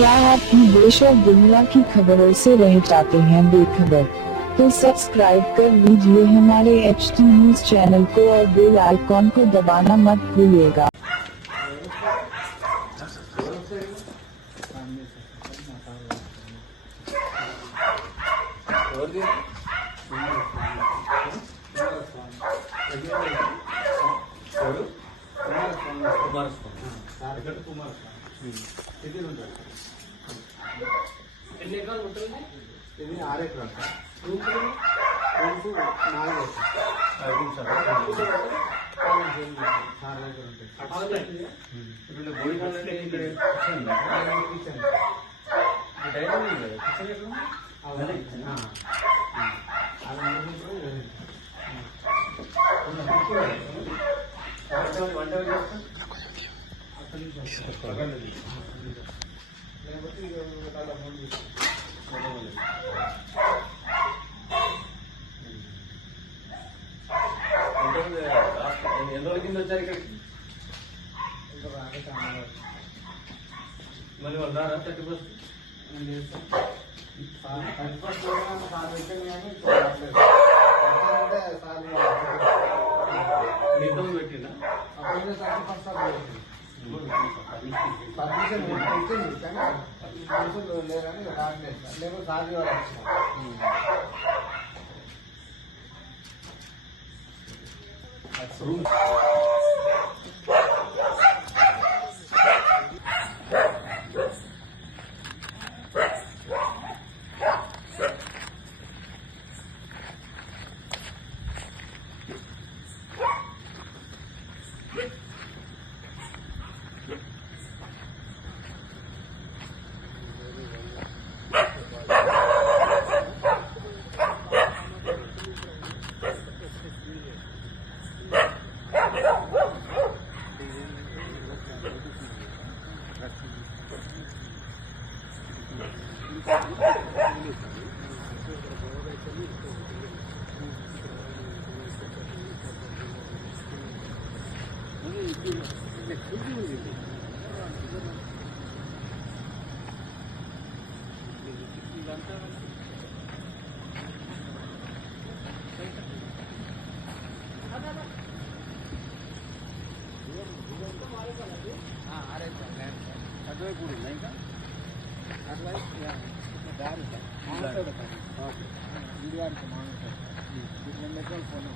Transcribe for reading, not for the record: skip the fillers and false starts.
क्या आप भी देश और दुनिया की खबरों से रह जाते हैं बेखबर? तो सब्सक्राइब कर लीजिए हमारे HT न्यूज चैनल को और बेल आइकॉन को दबाना मत भूलिएगा। ఎన్ని ఎకరాలు ఉంటుంది? ఇది 6 ఎకరాలు sir. Rooms rooms 4 sir. Rooms sir దగ్గర ఉంటాయి. అపార్ట్మెంట్ ఇప్పుడు భోజనాలు అంటే ఇక్కడ కిచెన్ కిచెన్ డైనింగ్ ఉంది కదా, కిచెన్ ఎక్కడ ఉంది? అది వంట ఎవరు చేస్తారు? లేకపోతే ఫోన్ ఎన్ని రోజుల కింద వచ్చారు ఇక్కడికి? మరి వాళ్ళు రారా 31st? నిధం పెట్టినా పర్మిషన్ ఇచ్చింది కానీ మనుషులు లేరని రావట్లేదు సార్. లేకపోతే సార్ వాళ్ళు రూమ్ అటువైపు కూడా ఉన్నాయి ఇంకా అటువైపు దారి సార్ మామూలు ఇండియానికి మామూలు సార్ 2 ఎకరాలు ఫోన్